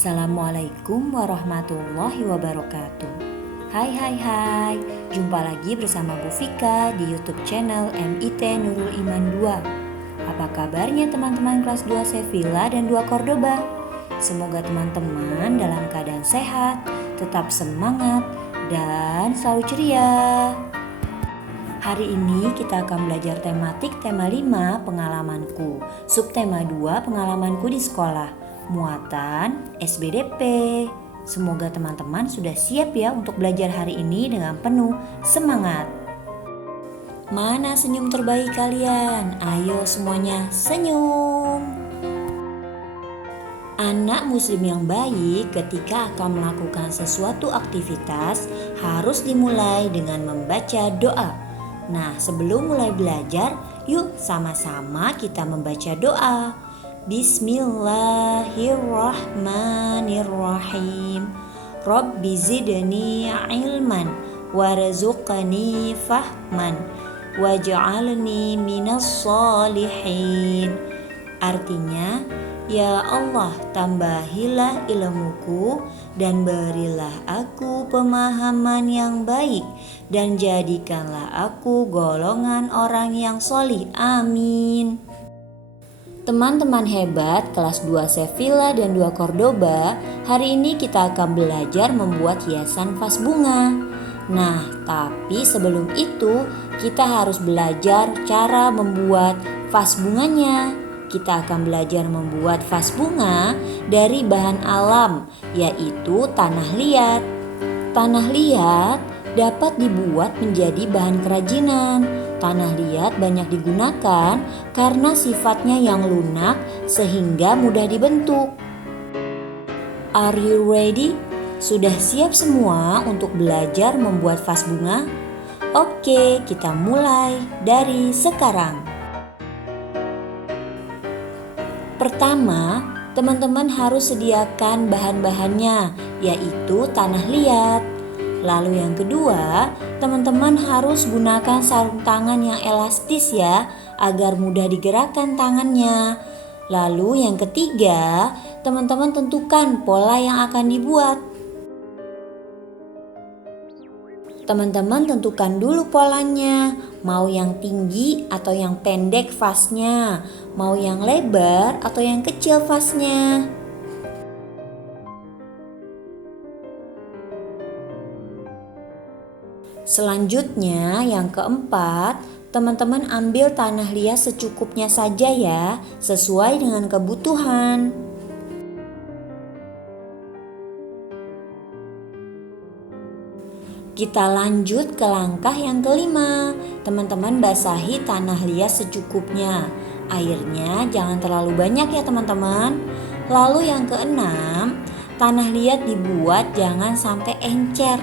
Assalamualaikum warahmatullahi wabarakatuh. Hai, jumpa lagi bersama Bu Vika di YouTube channel MIT Nurul Iman 2. Apa kabarnya teman-teman kelas 2 Sevilla dan 2 Cordoba? Semoga teman-teman dalam keadaan sehat, tetap semangat, dan selalu ceria. Hari ini kita akan belajar tematik tema 5 pengalamanku, subtema 2 pengalamanku di sekolah, muatan SBDP. Semoga teman-teman sudah siap ya untuk belajar hari ini dengan penuh semangat. Mana senyum terbaik kalian? Ayo semuanya senyum. Anak muslim yang baik ketika akan melakukan sesuatu aktivitas harus dimulai dengan membaca doa. Nah, sebelum mulai belajar, yuk sama-sama kita membaca doa. Bismillahirrahmanirrahim. Rabbi zidni ilman warzuqni fahman waj'alni minas sholihin. Artinya, ya Allah, tambahilah ilmuku dan berilah aku pemahaman yang baik dan jadikanlah aku golongan orang yang sholih. Amin. Teman-teman hebat kelas 2 Sevilla dan 2 Cordoba, hari ini kita akan belajar membuat hiasan vas bunga. Nah, tapi sebelum itu kita harus belajar cara membuat vas bunganya. Kita akan belajar membuat vas bunga dari bahan alam, yaitu tanah liat. Tanah liat dapat dibuat menjadi bahan kerajinan. Tanah liat banyak digunakan karena sifatnya yang lunak sehingga mudah dibentuk. Are you ready? Sudah siap semua untuk belajar membuat vas bunga? Oke, kita mulai dari sekarang. Pertama, teman-teman harus sediakan bahan-bahannya, yaitu tanah liat. Lalu yang kedua, teman-teman harus gunakan sarung tangan yang elastis ya, agar mudah digerakkan tangannya. Lalu yang ketiga, teman-teman tentukan pola yang akan dibuat. Teman-teman tentukan dulu polanya, mau yang tinggi atau yang pendek vasnya, mau yang lebar atau yang kecil vasnya. Selanjutnya yang keempat, teman-teman ambil tanah liat secukupnya saja ya, sesuai dengan kebutuhan. Kita lanjut ke langkah yang kelima. Teman-teman basahi tanah liat secukupnya. Airnya jangan terlalu banyak ya teman-teman. Lalu yang keenam, tanah liat dibuat jangan sampai encer.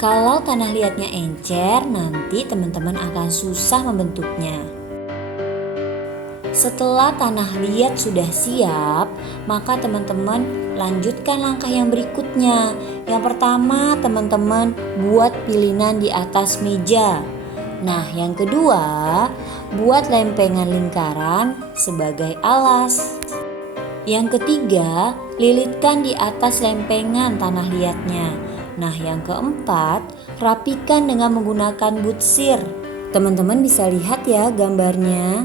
Kalau tanah liatnya encer, nanti teman-teman akan susah membentuknya. Setelah tanah liat sudah siap, maka teman-teman lanjutkan langkah yang berikutnya. Yang pertama, teman-teman buat pilinan di atas meja. Nah, yang kedua, buat lempengan lingkaran sebagai alas. Yang ketiga, lilitkan di atas lempengan tanah liatnya. Nah, yang keempat, rapikan dengan menggunakan butsir. Teman-teman bisa lihat ya gambarnya.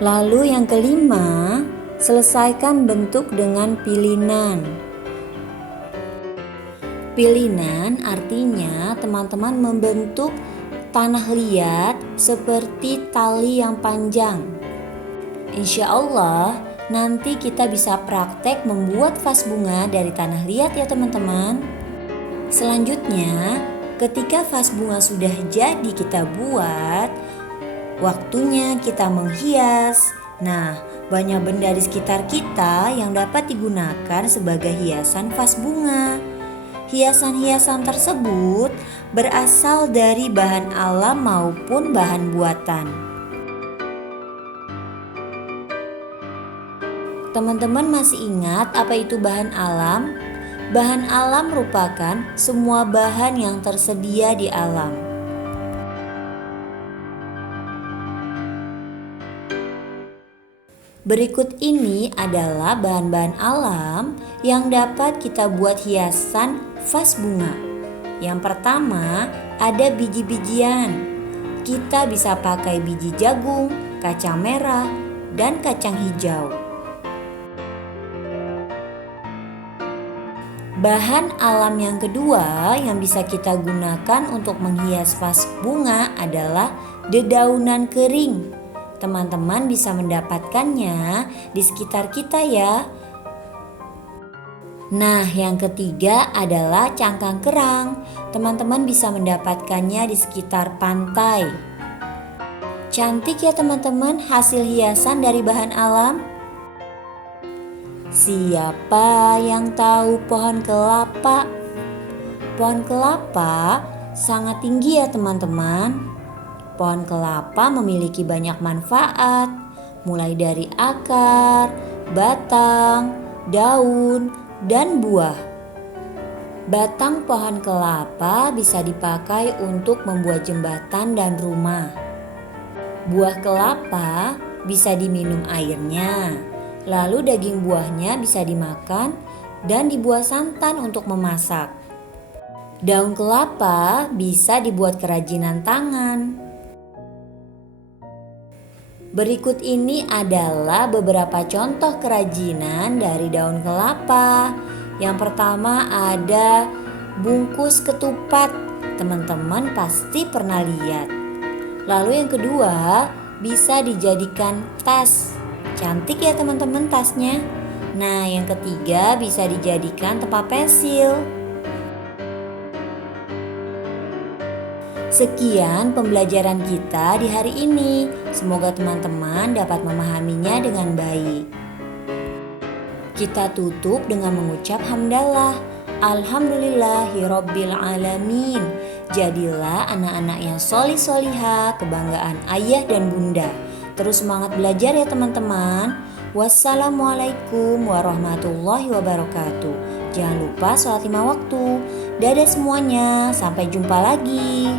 Lalu yang kelima, selesaikan bentuk dengan pilinan. Pilinan artinya teman-teman membentuk tanah liat seperti tali yang panjang. Insya Allah nanti kita bisa praktek membuat vas bunga dari tanah liat ya teman-teman. Selanjutnya, ketika vas bunga sudah jadi kita buat, waktunya kita menghias. Nah, banyak benda di sekitar kita yang dapat digunakan sebagai hiasan vas bunga. Hiasan-hiasan tersebut berasal dari bahan alam maupun bahan buatan. Teman-teman masih ingat apa itu bahan alam? Bahan alam merupakan semua bahan yang tersedia di alam. Berikut ini adalah bahan-bahan alam yang dapat kita buat hiasan vas bunga. Yang pertama, ada biji-bijian. Kita bisa pakai biji jagung, kacang merah, dan kacang hijau. Bahan alam yang kedua yang bisa kita gunakan untuk menghias vas bunga adalah dedaunan kering. Teman-teman bisa mendapatkannya di sekitar kita ya. Nah, yang ketiga adalah cangkang kerang. Teman-teman bisa mendapatkannya di sekitar pantai. Cantik ya teman-teman hasil hiasan dari bahan alam. Siapa yang tahu pohon kelapa? Pohon kelapa sangat tinggi ya teman-teman. Pohon kelapa memiliki banyak manfaat, mulai dari akar, batang, daun, dan buah. Batang pohon kelapa bisa dipakai untuk membuat jembatan dan rumah. Buah kelapa bisa diminum airnya, lalu daging buahnya bisa dimakan dan dibuat santan untuk memasak. Daun kelapa bisa dibuat kerajinan tangan. Berikut ini adalah beberapa contoh kerajinan dari daun kelapa. Yang pertama ada bungkus ketupat. Teman-teman pasti pernah lihat. Lalu yang kedua bisa dijadikan tas. Cantik ya teman-teman tasnya. Nah, yang ketiga bisa dijadikan tempat pensil. Sekian pembelajaran kita di hari ini. Semoga teman-teman dapat memahaminya dengan baik. Kita tutup dengan mengucap hamdalah. Alhamdulillahirabbil alamin. Jadilah anak-anak yang solih-solihah, kebanggaan ayah dan bunda. Terus semangat belajar ya teman-teman. Wassalamualaikum warahmatullahi wabarakatuh. Jangan lupa sholat 5 waktu. Dadah semuanya, sampai jumpa lagi.